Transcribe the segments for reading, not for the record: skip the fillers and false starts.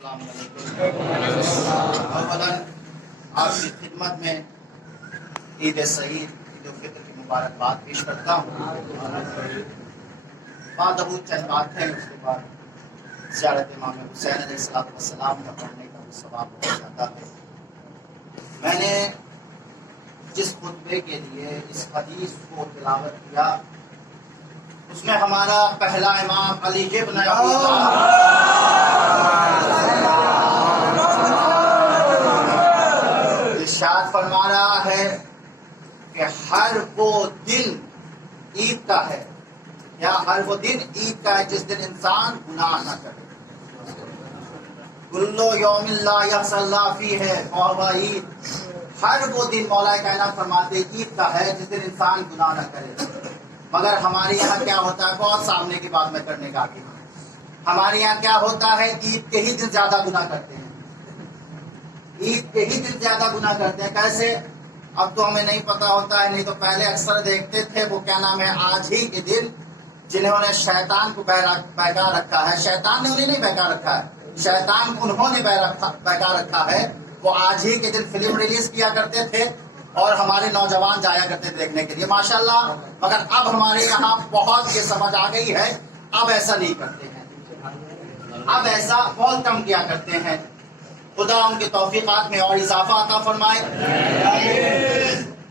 السلام علیکم۔ اولاً آپ کی خدمت میں عید سعید عید الفطر کی مبارکباد پیش کرتا ہوں۔ بعد چند باتیں اس کے بعد زیارت امام حسین علیہ السلام کا پڑھنے کا بھی ثواب ہو جاتا ہے۔ میں نے جس خطبے کے لیے اس حدیث کو تلاوت کیا اس میں ہمارا پہلا امام علی ابن ابی ارشاد فرما رہا ہے کہ ہر وہ دن عید کا ہے یا ہر وہ دن عید کا ہے جس دن انسان گناہ نہ کرے۔ کلو یوم لا یحص اللہ فیہ فہو عید، ہر وہ دن مولا کائنات فرماتے عید کا ہے جس دن انسان گناہ نہ کرے۔ مگر ہمارے یہاں کیا ہوتا ہے، بہت سامنے کی بات میں کرنے کا کہ ہمارے یہاں کیا ہوتا ہے، عید کے ہی دن زیادہ گناہ کرتے ہیں، عید کے ہی دن زیادہ گناہ کرتے ہیں۔ کیسے؟ اب تو ہمیں نہیں پتا ہوتا ہے، نہیں تو پہلے اکثر دیکھتے تھے وہ کیا نام ہے، آج ہی کے دن جنہوں نے شیطان کو بہکا رکھا ہے، شیطان نے انہیں نہیں بہکا رکھا ہے، شیطان کو انہوں نے بہکا رکھا ہے، وہ آج ہی کے دن فلم ریلیز کیا کرتے تھے اور ہمارے نوجوان جایا کرتے دیکھنے کے لیے، ماشاءاللہ۔ مگر اب ہمارے یہاں بہت یہ سمجھ آ گئی ہے، اب ایسا نہیں کرتے ہیں، اب ایسا بہت کم کیا کرتے ہیں۔ خدا ان کی توفیقات میں اور اضافہ عطا فرمائے۔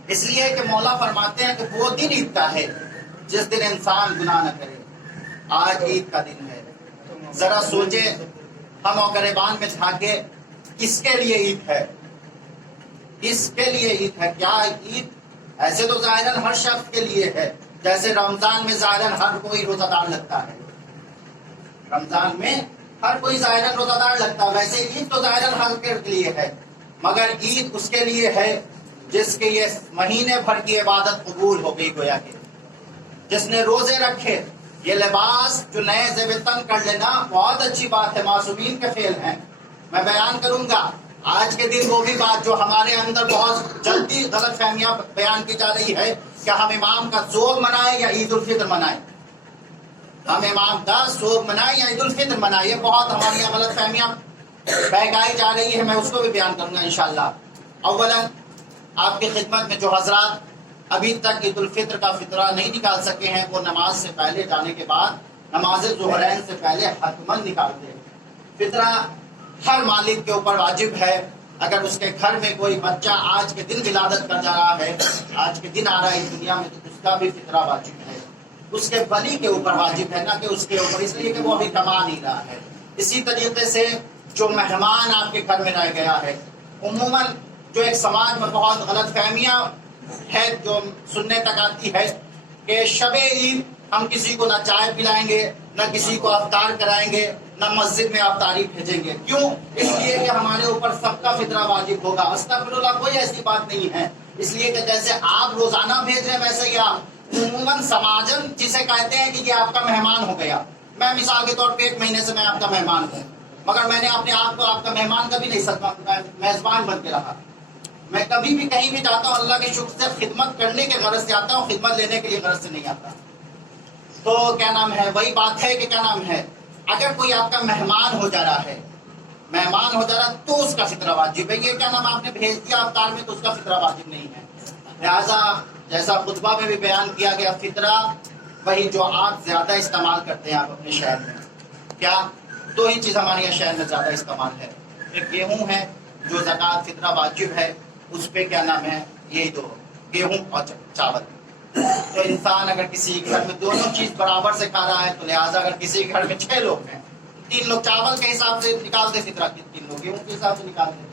اس لیے کہ مولا فرماتے ہیں کہ وہ دن عید کا ہے جس دن انسان گناہ نہ کرے۔ آج عید کا دن ہے، ذرا سوچے، ہم اور گریبان میں جھانکے، کس کے لیے عید ہے، اس کے لیے عید ہے؟ کیا عید ایسے تو ظاہراً ہر شخص کے لیے ہے، جیسے رمضان میں ظاہراً ہر کوئی روزہ دار لگتا ہے، رمضان میں ہر کوئی ظاہراً روزہ دار لگتا ہے، ویسے عید تو ظاہراً ہر کے لیے ہے، مگر عید اس کے لیے ہے جس کے یہ مہینے بھر کی عبادت قبول ہو گئی، گویا کہ جس نے روزے رکھے، یہ لباس جو نئے زیب تن کر لینا بہت اچھی بات ہے، معصومین کے فعل ہیں۔ میں بیان کروں گا آج کے دن وہ بھی بات جو ہمارے اندر بہت جلدی غلط فہمیاں بیان کی جا رہی ہے، کہ ہم امام کا ذوق منائیں یا عید الفطر منائیں، ہم امام کا ذوق منائیں یا عید الفطر منائیں، یہ بہت ہماری غلط فہمیاں بہکائی جا رہی ہے، میں اس کو بھی بیان کروں گا انشاءاللہ۔ اولا آپ کی خدمت میں جو حضرات ابھی تک عید الفطر کا فطرہ نہیں نکال سکے ہیں، وہ نماز سے پہلے جانے کے بعد نماز ظہرین سے پہلے حتماً نکالتے ہیں۔ فطرہ ہر مالک کے اوپر واجب ہے، اگر اس کے گھر میں کوئی بچہ آج کے دن ولادت کر جا رہا ہے، آج کے دن آ رہا ہے اس دنیا میں، تو اس کا بھی فطرہ واجب ہے، اس کے ولی کے اوپر واجب ہے، نہ کہ اس کے اوپر، اس لیے کہ وہ ابھی کما نہیں رہا ہے۔ اسی طریقے سے جو مہمان آپ کے گھر میں رہ گیا ہے، عموماً جو ایک سماج میں بہت غلط فہمیاں ہے جو سننے تک آتی ہے کہ شب عید ہم کسی کو نہ چائے پلائیں گے، نہ کسی کو افطار کرائیں گے، نہ مسجد میں افطاری بھیجیں گے۔ کیوں؟ اس لیے کہ ہمارے اوپر سب کا فطرہ واجب ہوگا۔ استغفراللہ، کوئی ایسی بات نہیں ہے، اس لیے کہ جیسے آپ روزانہ بھیج رہے ہیں ویسے ہی آپ عموماً سماجن جسے کہتے ہیں کہ یہ آپ کا مہمان ہو گیا، میں مثال کے طور پہ ایک مہینے سے میں آپ کا مہمان ہوں، مگر میں نے اپنے آپ کو آپ کا مہمان کبھی نہیں سکتا، میں میزبان بن کے رہا۔ میں کبھی بھی کہیں بھی جاتا ہوں اللہ کے شکر سے خدمت کرنے کے غرض سے آتا ہوں، خدمت لینے کے لیے غرض سے نہیں آتا۔ تو کیا نام ہے، وہی بات ہے کہ کیا نام ہے، اگر کوئی آپ کا مہمان ہو جا رہا ہے، مہمان ہو جا رہا تو اس کا فطرہ واجب ہے۔ یہ کیا نام آپ نے بھیج دیا افطار میں تو اس کا فطرہ واجب نہیں ہے۔ لہٰذا جیسا خطبہ میں بھی بیان کیا گیا، فطرہ وہی جو آپ زیادہ استعمال کرتے ہیں آپ اپنے شہر میں، کیا دو ہی چیز ہمارے یہاں شہر میں زیادہ استعمال ہے، ایک گیہوں ہے جو زکوٰۃ فطرہ واجب ہے، اس پہ کیا نام ہے، یہ دو گیہوں اور چاول۔ تو انسان اگر کسی گھر میں دونوں چیز برابر سے کھا رہا ہے، تو لہٰذا اگر کسی گھر میں 6 لوگ ہیں، 3 لوگ چاول کے حساب سے نکالتے فطرہ، 3 لوگ گیہوں کے حساب سے نکالتے۔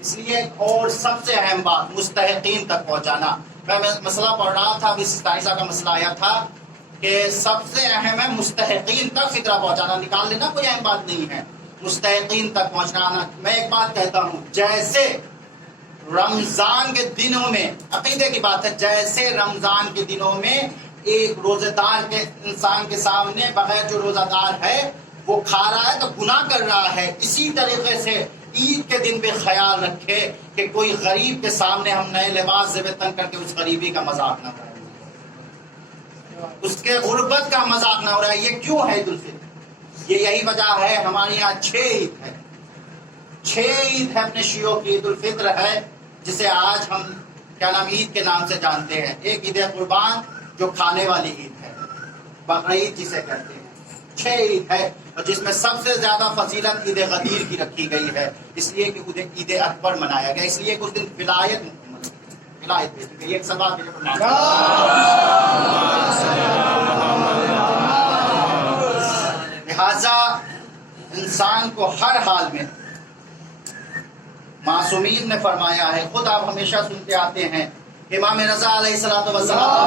اس لیے اور سب سے اہم بات مستحقین تک پہنچانا۔ میں مسئلہ پڑھ رہا تھا، ابھی استائزہ کا مسئلہ آیا تھا کہ سب سے اہم ہے مستحقین تک فطرہ پہنچانا، نکال لینا کوئی اہم بات نہیں ہے، مستحقین تک پہنچانا۔ میں ایک بات کہتا ہوں، جیسے رمضان کے دنوں میں، عقیدے کی بات ہے، جیسے رمضان کے دنوں میں ایک روزہ دار کے انسان کے سامنے بغیر جو روزہ دار ہے وہ کھا رہا ہے تو گناہ کر رہا ہے، اسی طریقے سے عید کے دن بھی خیال رکھے کہ کوئی غریب کے سامنے ہم نئے لباس زیب تن کر کے اس غریبی کا مذاق نہ کریں، اس کے غربت کا مذاق نہ ہو رہا ہے۔ یہ کیوں ہے عید الفطر؟ یہ یہی وجہ ہے، ہمارے یہاں 6 عید ہے، 6 عید ہے اپنے شیعوں کی. عید الفطر ہے جسے آج ہم کیا نام عید کے نام سے جانتے ہیں. ایک عید قربان جو کھانے والی عید ہے. بقرعید جسے کہتے ہیں. 6 عید ہے اور جس میں سب سے زیادہ فضیلت عید غدیر کی رکھی گئی ہے، اس لیے کہ عید اکبر منایا گیا، اس لیے کہ اس دن ولایت بھیجی گئی. ایک سوال لہذا انسان کو ہر حال میں معصومین نے فرمایا ہے. خود آپ ہمیشہ سنتے آتے ہیں امام رضا علیہ الصلوۃ والسلام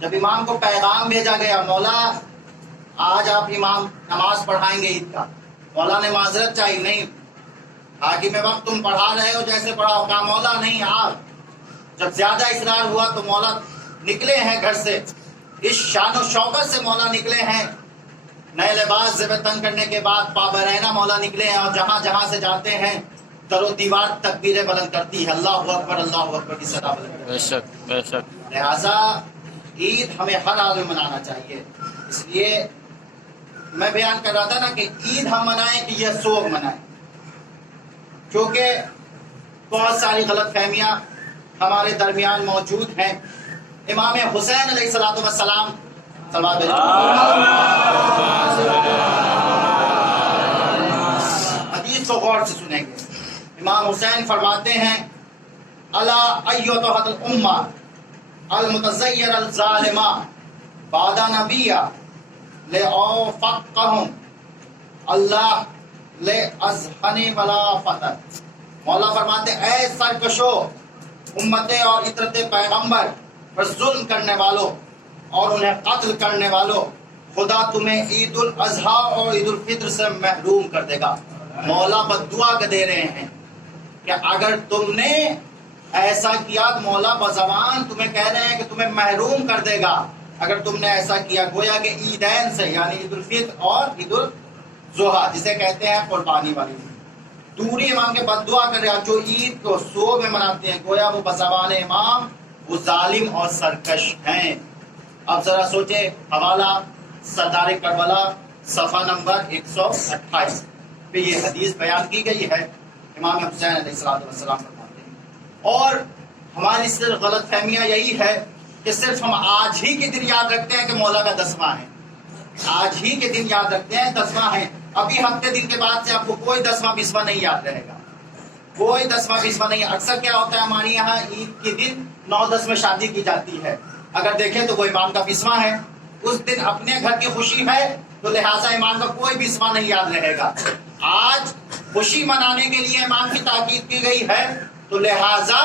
جب امام کو پیغام بھیجا گیا، مولا آج آپ امام نماز پڑھائیں گے عید کا. مولا نے معذرت چاہی، نہیں حاکم وقت تم پڑھا رہے ہو جیسے پڑھاؤ. کہا مولا نہیں آپ. جب زیادہ اصرار ہوا تو مولا نکلے ہیں گھر سے، اس شان و شوکت سے مولا نکلے ہیں. نئے لباس زیب تن کرنے کے بعد پابرہنہ مولا نکلے ہیں، اور جہاں جہاں سے جاتے ہیں در و دیوار تکبیریں بلند کرتی ہے، اللہ اکبر اللہ اکبر کی صدا بلند کرتی ہے. بے شک بے شک. لہذا عید ہمیں ہر حال میں منانا چاہیے. اس لیے میں بیان کر رہا تھا نا کہ عید ہم منائیں کہ یہ سوگ منائیں، کیونکہ بہت ساری غلط فہمیاں ہمارے درمیان موجود ہیں. امام حسین علیہ الصلوۃ والسلام حدیث کو غور سے سنیں گے. امام حسین فرماتے ہیں الا ایتھا الامہ المتزیر الظالمہ بعد نبیہ لأوفقہم اللہ لأذہن ولا فتن. مولا فرماتے ہیں اے سرکشو امت اور عطرت پیغمبر پر ظلم کرنے والوں اور انہیں قتل کرنے والوں، خدا تمہیں عید الاضحیٰ اور عید الفطر سے محروم کر دے گا. مولا بددعا کے دے رہے ہیں کہ اگر تم نے ایسا کیا، مولا بزبان تمہیں کہہ رہے ہیں کہ تمہیں محروم کر دے گا اگر تم نے ایسا کیا. گویا کہ عیدین سے یعنی عید الفطر اور عید الاضحیٰ جسے کہتے ہیں قربانی والی دوری امام کے بددعا کر رہا. جو عید کو صوب میں مناتے ہیں گویا وہ بزبان امام وہ ظالم اور سرکش ہیں. اب ذرا سوچے، حوالہ سردار کربلا صفحہ نمبر 128 پہ یہ حدیث بیان کی گئی ہے. امام حسین علیہ السلام فرماتے ہیں. اور ہماری صرف غلط فہمیاں یہی ہے کہ صرف ہم آج ہی کے دن یاد رکھتے ہیں کہ مولا کا 10واں ہے، آج ہی کے دن یاد رکھتے ہیں 10واں ہے. ابھی ہفتے دن کے بعد سے آپ کو کوئی 10واں 20واں نہیں یاد رہے گا، کوئی 10واں 20واں نہیں. اکثر کیا ہوتا ہے ہمارے یہاں عید کے دن 9-10 میں شادی کی جاتی ہے. اگر دیکھیں تو وہ امام کا 20واں ہے. اس دن اپنے گھر کی خوشی ہے تو لہٰذا امام کا کوئی 20واں نہیں یاد رہے گا. آج خوشی منانے کے لیے امام کی تاکید کی گئی ہے تو لہٰذا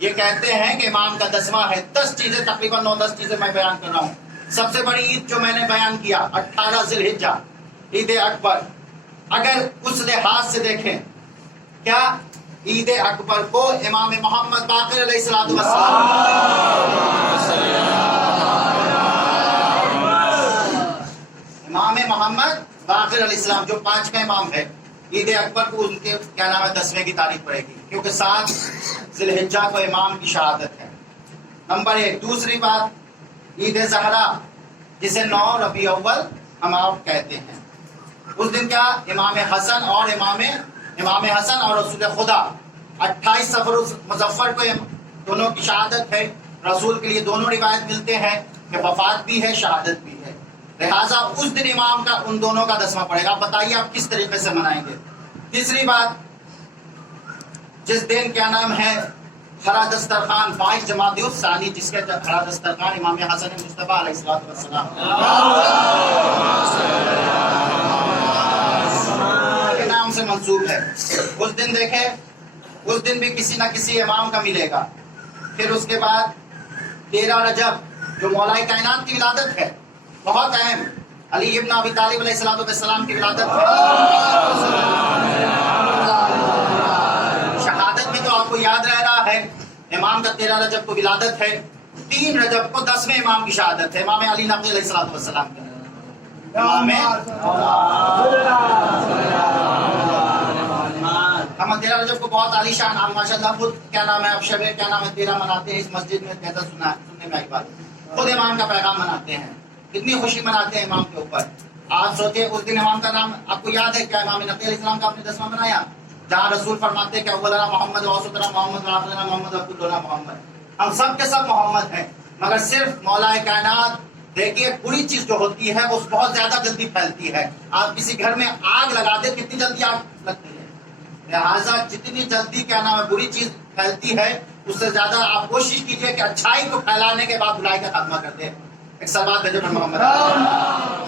یہ کہتے ہیں کہ امام کا 10واں ہے. 10 چیزیں تقریباً 9-10 چیزیں میں بیان کر رہا ہوں. سب سے بڑی عید جو میں نے بیان کیا 18 ذی الحجہ عید اکبر. اگر اس لحاظ سے دیکھیں کیا عید اکبر کو امام محمد باقر علیہ الصلوۃ والسلام امام محمد باقر علیہ السلام جو 5واں امام ہے، عید اکبر کو ان کے کیا نام ہے 10ویں کی تاریخ پڑے گی، کیونکہ 7 ذی الحجہ کو امام کی شہادت ہے. نمبر 1. دوسری بات عید زہرا جسے 9 ربیع اول ہم آپ کہتے ہیں. اس دن کیا امام حسن اور رسول خدا 28 صفر مظفر کو دونوں کی شہادت ہے. رسول کے لیے دونوں روایت ملتے ہیں کہ وفات بھی ہے شہادت بھی ہے. لہٰذا اس دن امام کا ان دونوں کا 10واں پڑے گا. آپ بتائیے آپ کس طریقے سے منائیں گے. تیسری بات جس دن کیا نام ہے ہرا دسترخوان 22 جمادی الثانی جس کے ہرا دسترخوان امام حسن مصطفیٰ علیہ الصلوۃ والسلام کے نام سے منسوب ہے. اس دن دیکھیں اس دن بھی کسی نہ کسی امام کا ملے گا. پھر اس کے بعد 13 رجب جو مولا کائنات کی ولادت ہے، بہت اہم، علی ابن ابی طالب علیہ الصلوۃ والسلام کی ولادت ہے. شہادت میں تو آپ کو یاد رہ رہا ہے امام کا 13 رجب کو ولادت ہے. 3 رجب کو 10ویں امام کی شہادت ہے، امام علی نقی علیہ الصلوۃ والسلام کی. ہم 13 رجب کو بہت عالی شان ماشاء اللہ خود کیا نام ہے اب شب کیا نام ہے 13 مناتے ہیں. اس مسجد میں کہتا سننے میں آئی بات، خود امام کا پیغام مناتے ہیں. کتنی خوشی مناتے ہیں امام کے اوپر. آپ سوچے اس دن امام کا نام آپ کو یاد ہے کیا؟ امام نقی علیہ السلام کا آپ نے 10واں بنایا، جہاں رسول فرماتے ہیں کہ اولنا محمد واسطنا محمد وآخرنا محمد وکلنا محمد، ہم سب کے سب محمد ہیں، مگر صرف مولا کائنات دیکھیے بری چیز جو ہوتی ہے وہ بہت زیادہ جلدی پھیلتی ہے. آپ کسی گھر میں آگ لگا دیں کتنی جلدی آگ لگتی ہے، لہٰذا جتنی جلدی کیا نام ہے بری چیز پھیلتی ہے اس سے زیادہ آپ کوشش کیجئے کہ اچھائی کو پھیلانے کے بعد برائی کا خاتمہ کر دیں. ایک سوال بھیجو محمد